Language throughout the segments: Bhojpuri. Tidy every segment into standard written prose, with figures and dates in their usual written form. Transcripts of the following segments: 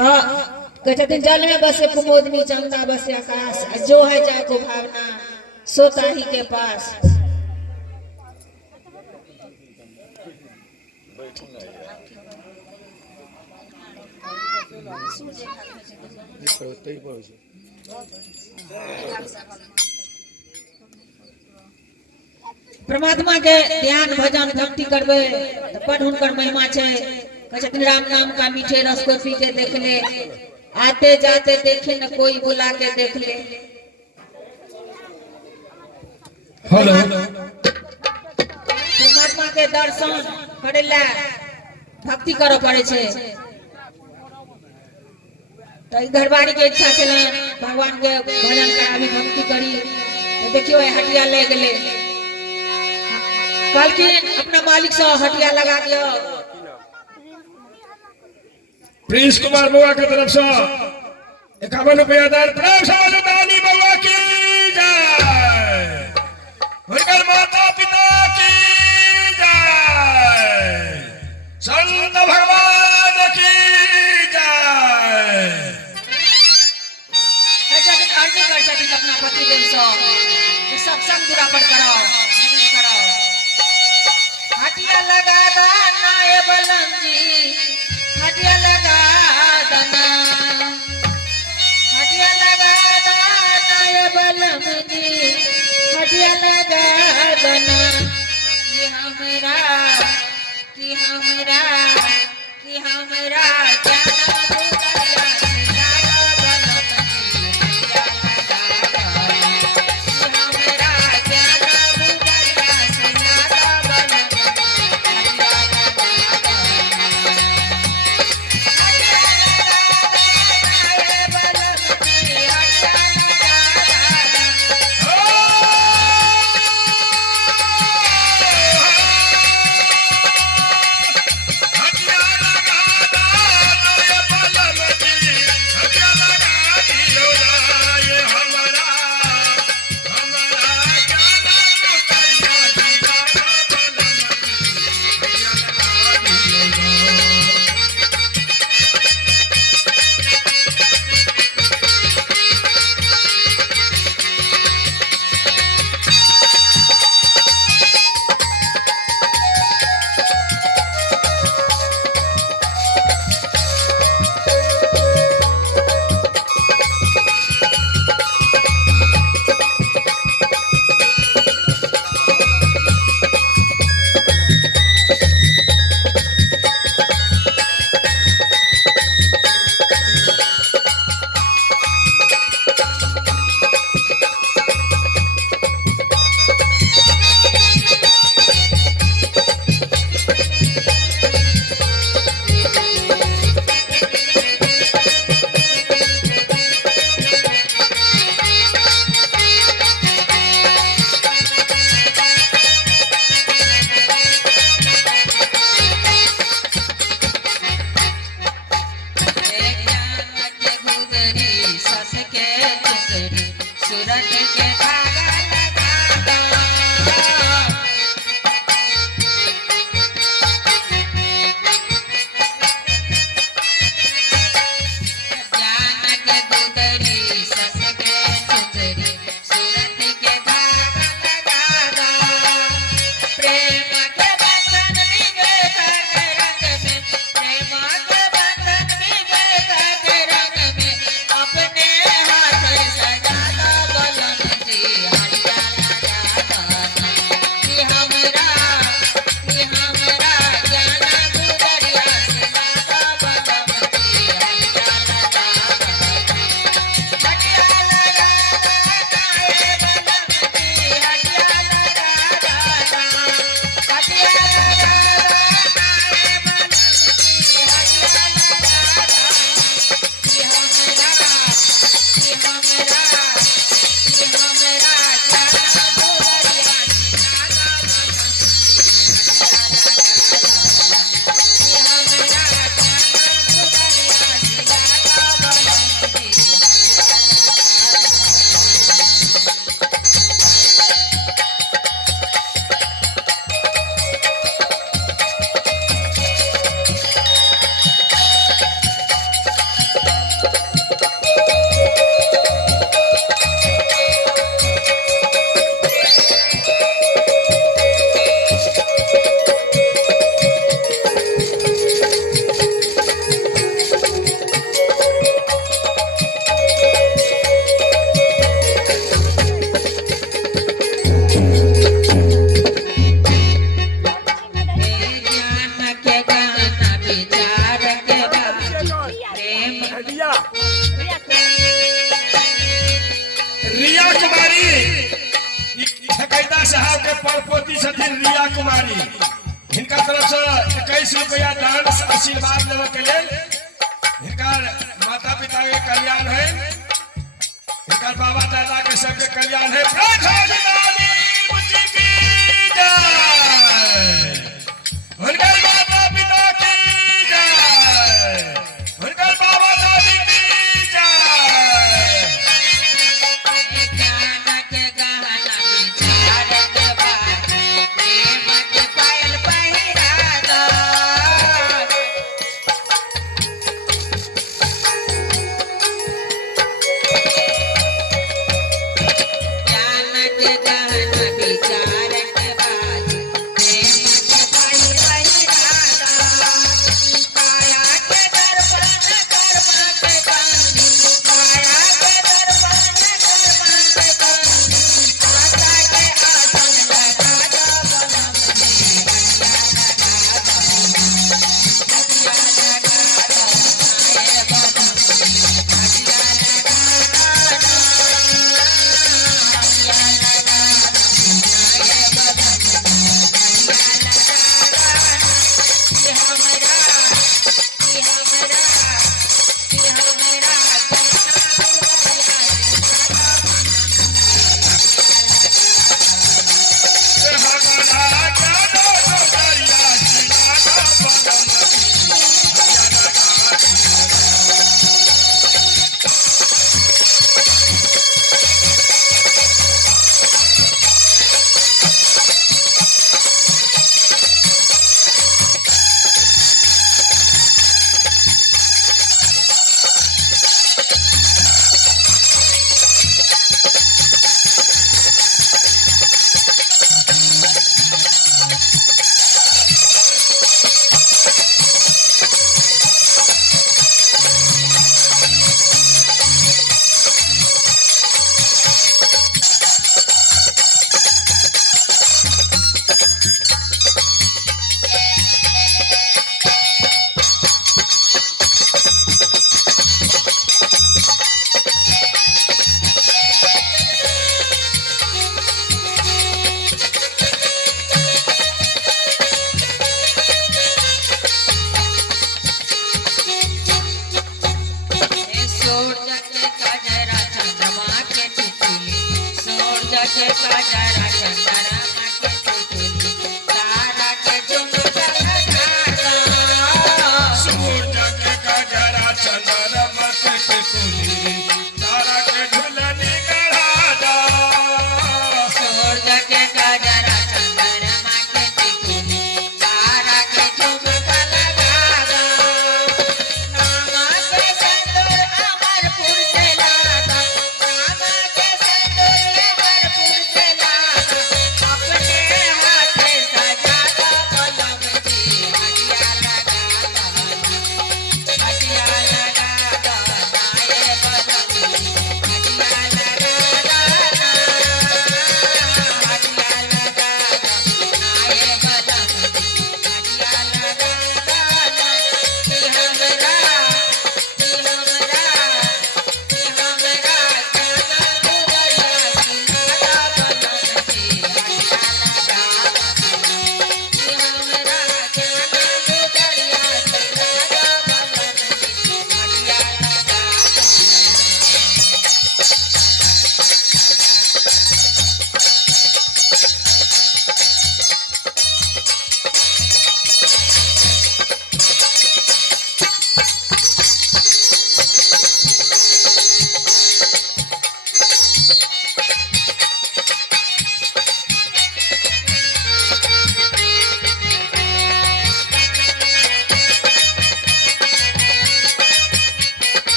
कहते जल में बसे कुमोदनी चंदा बसे आकाश, जो है जाए को भावना सोता ही के पास। परमात्मा के ध्यान भजन भक्ति करबे बड़ हुनकर महिमा छे। कहते राम नाम का मीठे रस को पी के देख ले, आते जाते देखे न कोई बुला के देख ले। हेलो परमात्मा के दर्शन करे ला भक्ति करो पड़े छे। तो घरवाड़ी के इच्छा चले भगवान के भजन करावी भक्ति करी। तो देखियो हटिया ले गले, कल की अपना मालिक से हटिया लगा दियो। प्रिंस कुमार बुआ के तरफ से 51 रुपया दान प्रेम से दानी बुआ की जय, उनकर माता पिता की जय, संत भगवान की जय। अर्जी कर सकती अपना पति देव से सत्संग पूरा पर करो करो। हटिया लगा दाना ए बलम जी, हटिया लगा दाना, हटिया लगा दाना ए बलम जी, हटिया लगा दाना। कि हमरा कि हमरा कि हमरा जाना भूतरिया सियारा बलम जी, हटिया लगा दाना। कि हमरा जाना भूतरिया सियारा बलम जी, हटिया लगा दाना। अपने हाथ सजा बलम जी। परपोती छथिन रिया कुमारी, हिनका तरफ से 21 रुपया दान आशीर्वाद देवे के लेल हिनकर माता पिता के कल्याण है, हिनकर बाबा दादा के सबके कल्याण है। हुनकर माता पिता की जय, हुनकर बाबा दादी की जय। ज्ञान के गहना विचार के बारी, प्रेम के पायल पहिरा दो। ज्ञान के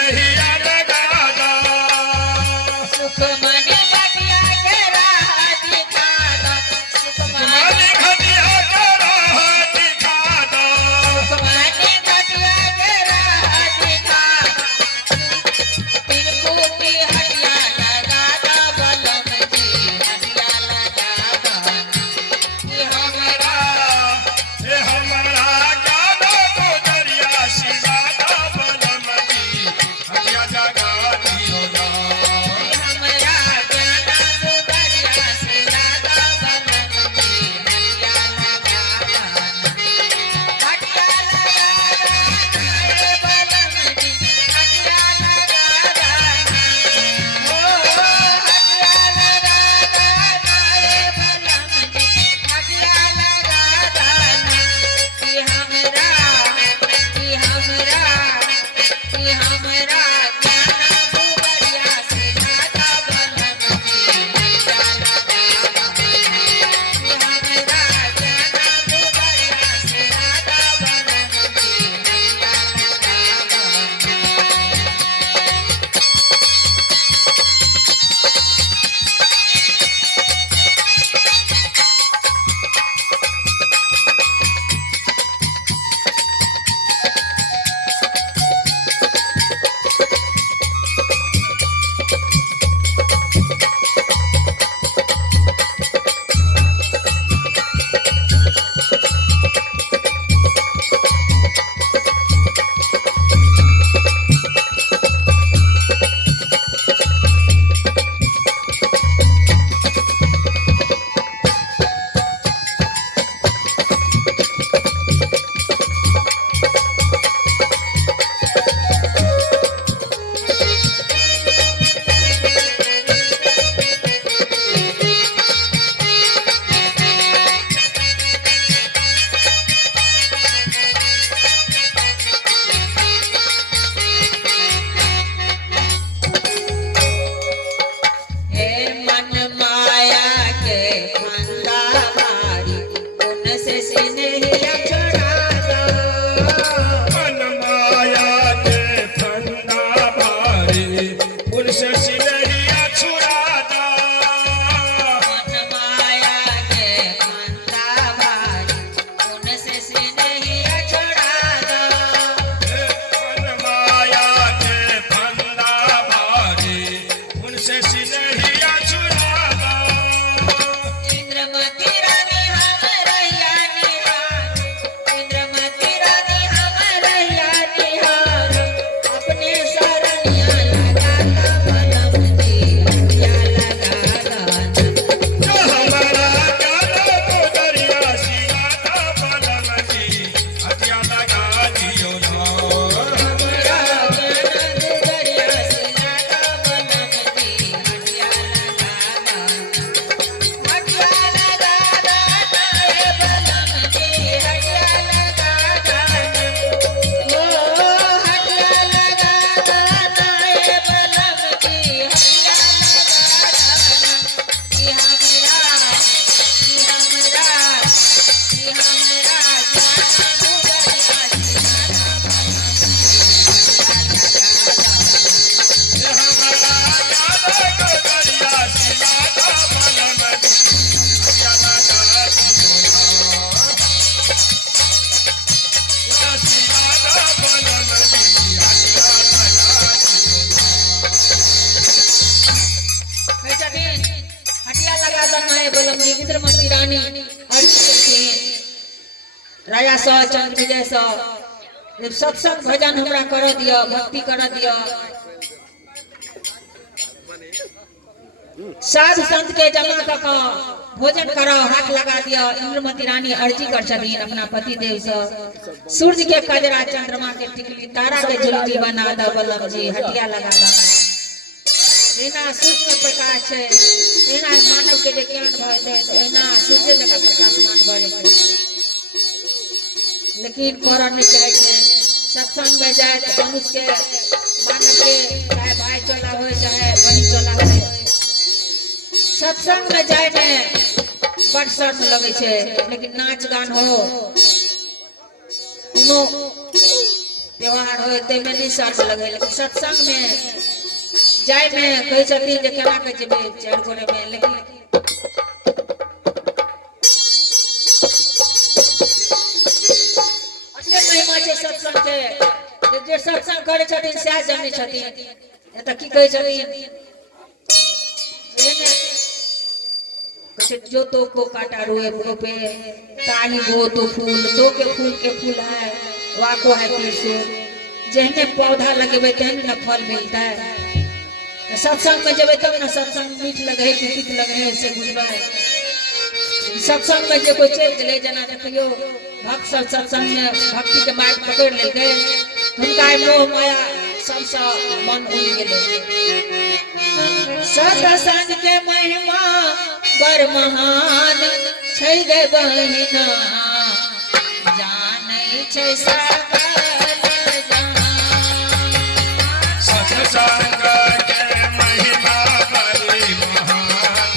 सिनहिया लगा दा सुखमनी घटिया के राह दिखा दो सुखमनी मानी घटिया के राह दिखा दा सुखमनी घटिया के राह दिखा तिरकुटी हटिया लगा दो बलम जी हटिया लगा दो कि हमरा हमरा गाना तो दरिया सिरादा बलमदी हटिया जगा दियो ना हमरा जाना गुदरिया से लागा बलम जी हटिया लगा दो हटिया लगा दो रे बलम जी हटिया लगा दो ओ हटिया लगा दो रे बलम जी हटिया लगा दो कि हमरा जाना गुदरिया से लागा बलम जी हटिया लगा दो कि हमरा जाना गुदरिया से लागा बलम जी हटिया लगा दो हे मन माया के फंदा भारी उनसे सिनहिया छुड़ा दो मन माया के फंदा भारी उनसे सिनहिया छुड़ा दा मन माया के फंदा भारी उनसे सिनहिया छुड़ा दो मन माया के फंदा भारी उनसे सिनहिया छुड़ा दा इंद्रमती रानी हम रहिया निहार इंद्रमती रानी हम रहिया निहार अपने शरणिया लगा दो बलम जी हटिया लगा दो हमरा गाना तो दरिया सिरादा बलमदी हटिया लगा दियो ना हमरा जाना गुदरिया से लागा बलम जी हटिया लगा दो हटिया लगा दो रे बलम जी हटिया लगा दो ओ हटिया लगा दो रे बलम जी हटिया लगा दो कि हमरा हटिया लगा देना है बलम जी इंद्रमती रानी राजा सह चंद्र विजय सह जब सत्संग भजन हमरा कर दियो भक्ति कर दियो साधु संत के जमा क भोजन करो हाथ लगा दियो इंद्रमती रानी अर्जी कर छथिन अपना पति देव से सूर्य के कजरा चंद्रमा के टिकली तारा के जुलती बना द बलम जी हटिया लगा द एना सूर्य में प्रकाश है एना मानव के जे ज्ञान भय दे एना सूर्य जका प्रकाशमान बढ़े के लेकिन करन नहीं चाहे छे सत्संग में जाए तो मनुष्य के मानव के चाहे भाई चला हो चाहे बहन चला हो सत्संग में जाए में बड़ शर्म लगे छे लेकिन नाच गान हो कोनो त्योहार हो ते में निशर्त लगे, लेकिन सत्संग में जाय में कहे छथिन जे केना के जेबे चार गोरे में, लेकिन अन्य महिमा छै सत्संग के, जे सत्संग करे छथिन सएह जाने छथिन। एतऽ की कहे छथिन, जो तो को काटा रोए पे ताही वो तो फूल, दो के फूल है वाको है तीसो, जहने पौधा लगेबे तेहने न फल मिलता है। तो सत्संग में जब तब न सत्संग मीठ लगे है कि तीत लगे है से बुझबे। सत्संग में जो कोई चल गए, जना देखियो भक्त सब सत्संग में भक्ति के मार्ग पकड़ ले गए, उनका मोह माया सबसे मन उड़ गेले। सत्संग के महिमा बर महान छै गे बहिना, जानै छै सकल जहान। सत्संग के महिमा बड़ी महान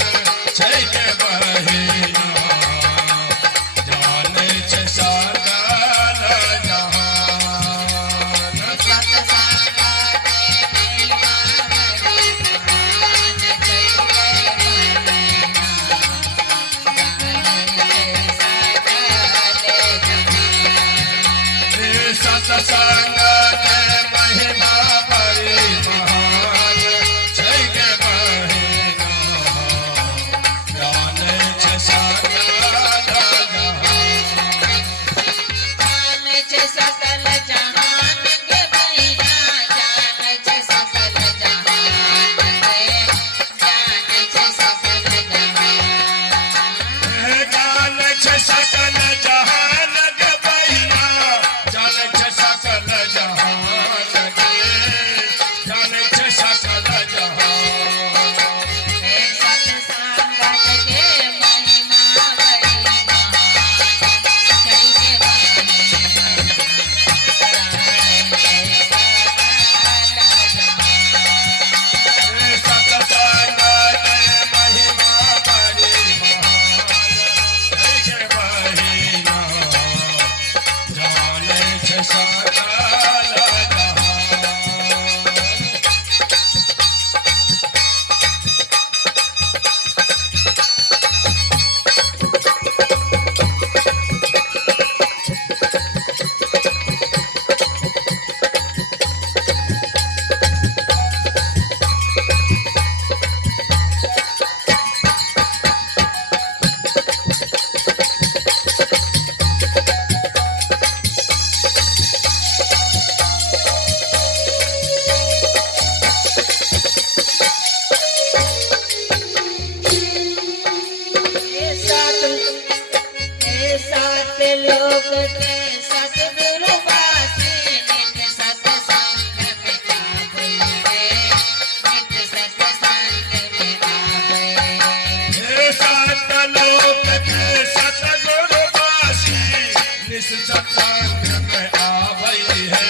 छै गे बहिना, जानै छै सकल जहान। सत्संग के महिमा बड़ी महान छै गे बहिना, सत्संग के महिमा बड़ी महान छै गे बहिना, जानै छै सकल जहान। जानै छै सकल जहान गे बहिना, जानै छै सकल जहान गे, जानै छै सकल जहान। जानै छै सकल जहान गे बहिना, जानै छै सकल जहान गे, जानै छै सकल जहान। सत्संग के महिमा बड़ी महान छै गे बहिना, जानै छै सकल जहान। सत्संग के महिमा बड़ी महान छै गे बहिना, जानै छै सकल जहान। सात लोग के सतगुरु वासी, नित सत्संग में आवे, नित सत्संग में आवे। सात लोक के सतगुरु वासी, नित सत्संग में आबै है,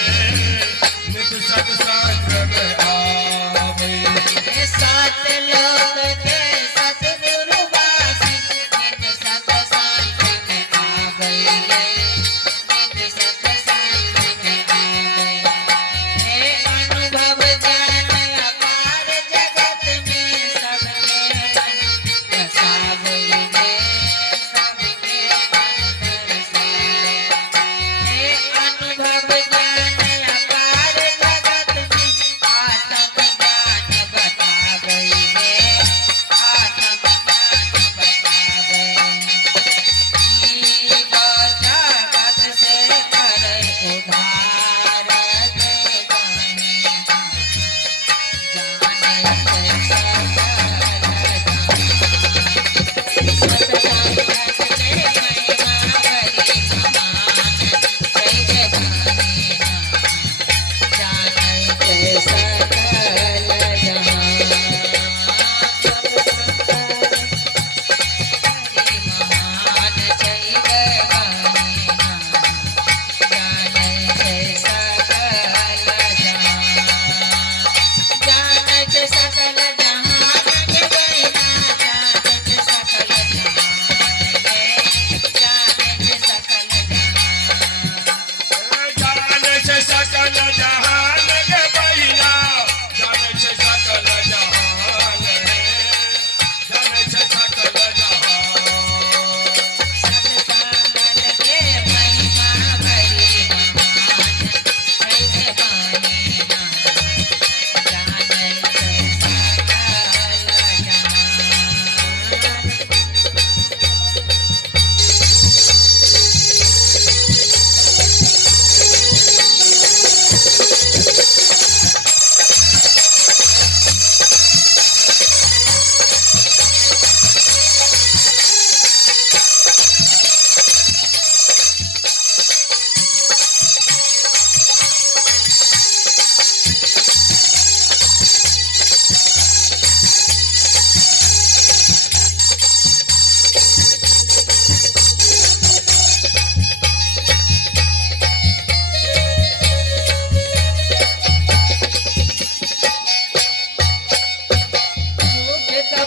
नित सत्संग में आबै। सात लोग के सतगुरु वासी, नित सत्संग में आवे, नित सत्संग में आवे। हे अनुभव ज्ञान अपार जगत में सबके मन बसावे, सबके मन बसावे। हे अनुभव ज्ञान अपार जगत में आत्म ज्ञान बतावे,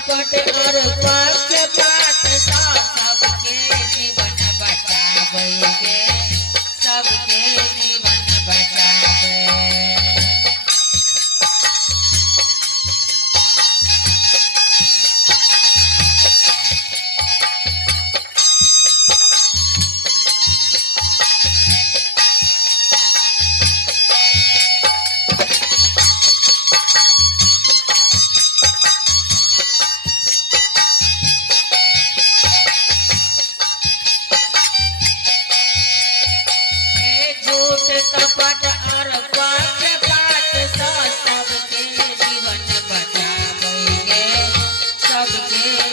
कपट और पक्षपात सा सबके जीवन बचावेगे, सबके जीवन बचावे। झूठ कपट